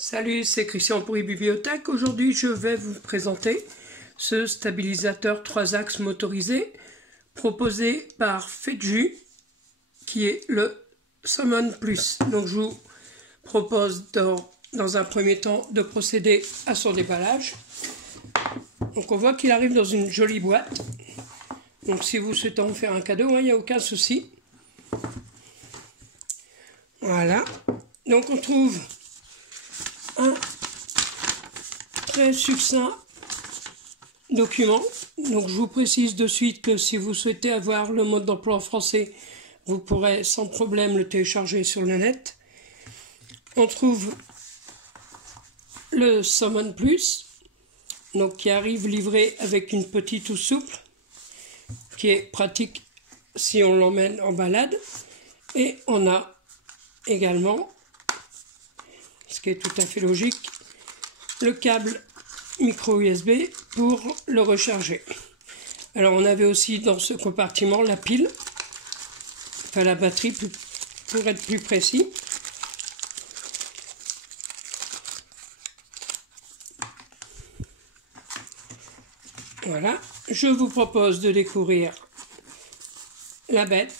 Salut, c'est Christian pour eBibliothèque. Aujourd'hui, je vais vous présenter ce stabilisateur 3 axes motorisé proposé par Feju, qui est le Summon Plus. Donc, je vous propose dans un premier temps de procéder à son déballage. Donc, on voit qu'il arrive dans une jolie boîte. Donc, si vous souhaitez en faire un cadeau, il n'y a aucun souci. Voilà. Donc, on trouve un très succinct document. Donc je vous précise de suite que si vous souhaitez avoir le mode d'emploi en français, vous pourrez sans problème le télécharger sur le net. On trouve le Summon Plus, donc qui arrive livré avec une petite housse souple, qui est pratique si on l'emmène en balade. Et on a également, ce qui est tout à fait logique, le câble micro USB pour le recharger. Alors on avait aussi dans ce compartiment la pile, enfin la batterie pour être plus précis. Voilà, je vous propose de découvrir la bête.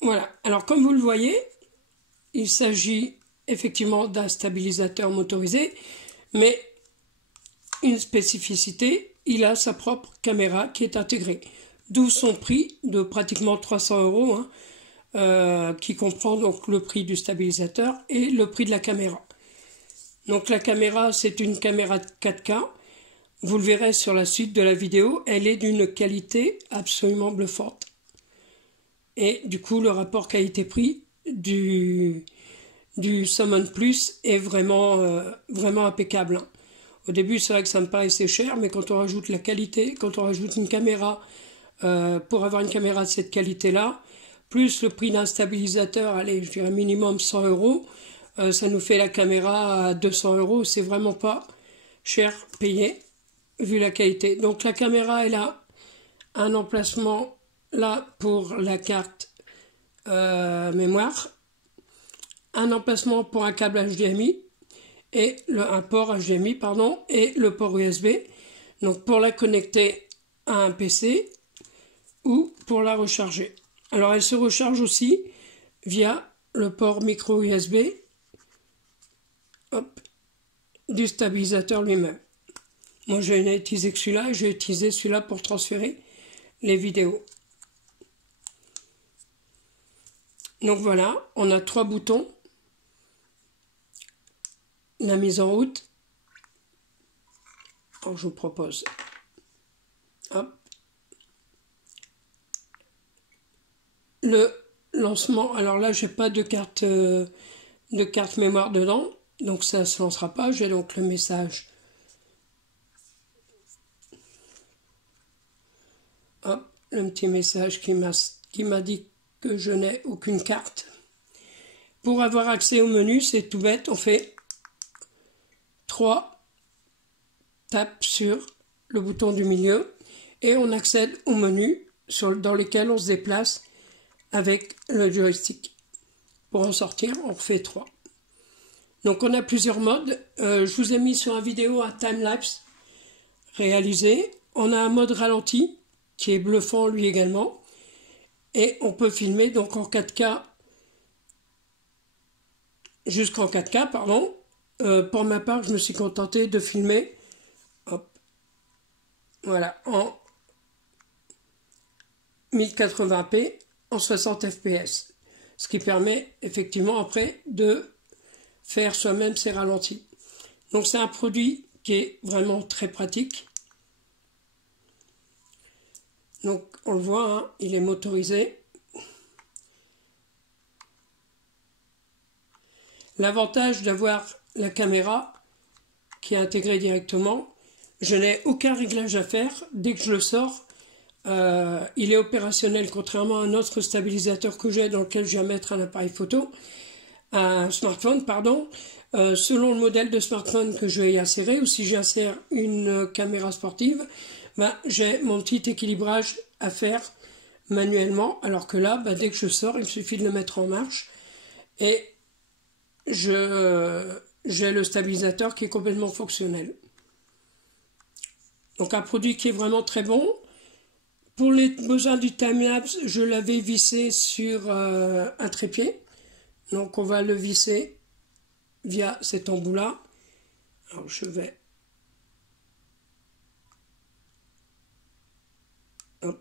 Voilà, alors comme vous le voyez, il s'agit effectivement d'un stabilisateur motorisé, mais une spécificité, il a sa propre caméra qui est intégrée. D'où son prix de pratiquement 300 €, qui comprend donc le prix du stabilisateur et le prix de la caméra. Donc la caméra, c'est une caméra 4K. Vous le verrez sur la suite de la vidéo, elle est d'une qualité absolument bluffante. Et du coup, le rapport qualité-prix du Summon Plus est vraiment impeccable. Au début, c'est vrai que ça me paraissait cher, mais quand on rajoute la qualité, quand on rajoute une caméra, pour avoir une caméra de cette qualité-là, plus le prix d'un stabilisateur, allez, je dirais minimum 100 €, ça nous fait la caméra à 200 €. C'est vraiment pas cher payé, vu la qualité. Donc la caméra, elle a un emplacement là pour la carte mémoire, un emplacement pour un câble HDMI et un port HDMI pardon, et le port USB, donc pour la connecter à un PC ou pour la recharger. Alors elle se recharge aussi via le port micro USB du stabilisateur lui-même. Moi je n'ai utilisé que celui-là, j'ai utilisé celui-là pour transférer les vidéos. Donc voilà, on a 3 boutons. La mise en route. Alors je vous propose. Hop. Le lancement. Alors là, j'ai pas de carte mémoire dedans. Donc ça ne se lancera pas. J'ai donc le message. Hop, le petit message qui m'a dit que je n'ai aucune carte. Pour avoir accès au menu, c'est tout bête, on fait 3 tapes sur le bouton du milieu et on accède au menu dans lequel on se déplace avec le joystick. Pour en sortir, on refait 3. Donc on a plusieurs modes. Je vous ai mis sur la vidéo un time-lapse réalisé. On a un mode ralenti qui est bluffant lui également. Et on peut filmer donc en 4K, jusqu'en 4K, pardon. Pour ma part, je me suis contenté de filmer, hop, voilà, en 1080p, en 60 fps. Ce qui permet effectivement après de faire soi-même ses ralentis. Donc c'est un produit qui est vraiment très pratique. Donc on le voit, hein, il est motorisé. L'avantage d'avoir la caméra qui est intégrée directement, je n'ai aucun réglage à faire. Dès que je le sors, il est opérationnel, contrairement à un autre stabilisateur que j'ai dans lequel je vais mettre un appareil photo. un smartphone, pardon, selon le modèle de smartphone que je vais y insérer, ou si j'insère une caméra sportive, ben, j'ai mon petit équilibrage à faire manuellement, alors que là, ben, dès que je sors, il suffit de le mettre en marche et j'ai le stabilisateur qui est complètement fonctionnel. Donc un produit qui est vraiment très bon. Pour les besoins du timelapse, je l'avais vissé sur un trépied. Donc on va le visser via cet embout-là. Alors je vais... Hop.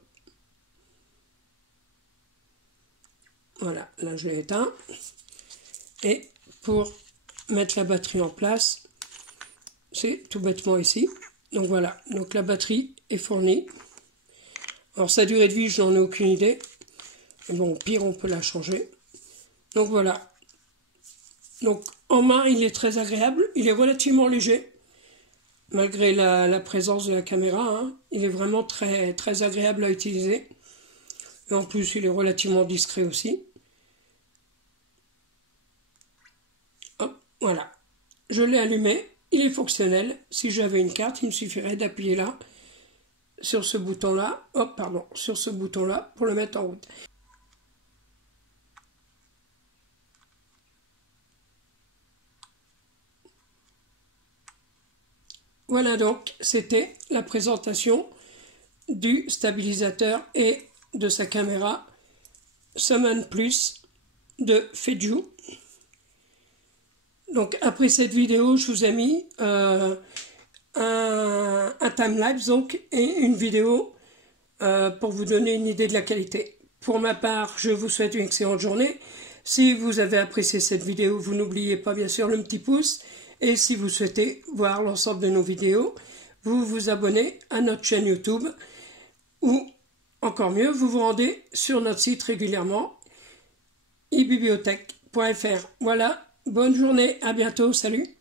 Voilà, là je l'ai éteint. Et pour mettre la batterie en place, c'est tout bêtement ici. Donc voilà, donc la batterie est fournie. Alors sa durée de vie, je n'en ai aucune idée. Mais bon, au pire, on peut la changer. Donc voilà. Donc en main, il est très agréable. Il est relativement léger, malgré la présence de la caméra. Hein. Il est vraiment très, très agréable à utiliser. Et en plus, il est relativement discret aussi. Hop, voilà. Je l'ai allumé. Il est fonctionnel. Si j'avais une carte, il me suffirait d'appuyer là, sur ce bouton-là, sur ce bouton-là, pour le mettre en route. Voilà donc, c'était la présentation du stabilisateur et de sa caméra Summon Plus de Feiju. Donc après cette vidéo, je vous ai mis un timelapse donc, et une vidéo pour vous donner une idée de la qualité. Pour ma part, je vous souhaite une excellente journée. Si vous avez apprécié cette vidéo, vous n'oubliez pas bien sûr le petit pouce. Et si vous souhaitez voir l'ensemble de nos vidéos, vous vous abonnez à notre chaîne YouTube ou encore mieux, vous vous rendez sur notre site régulièrement ebibliothèque.fr. Voilà, bonne journée, à bientôt, salut!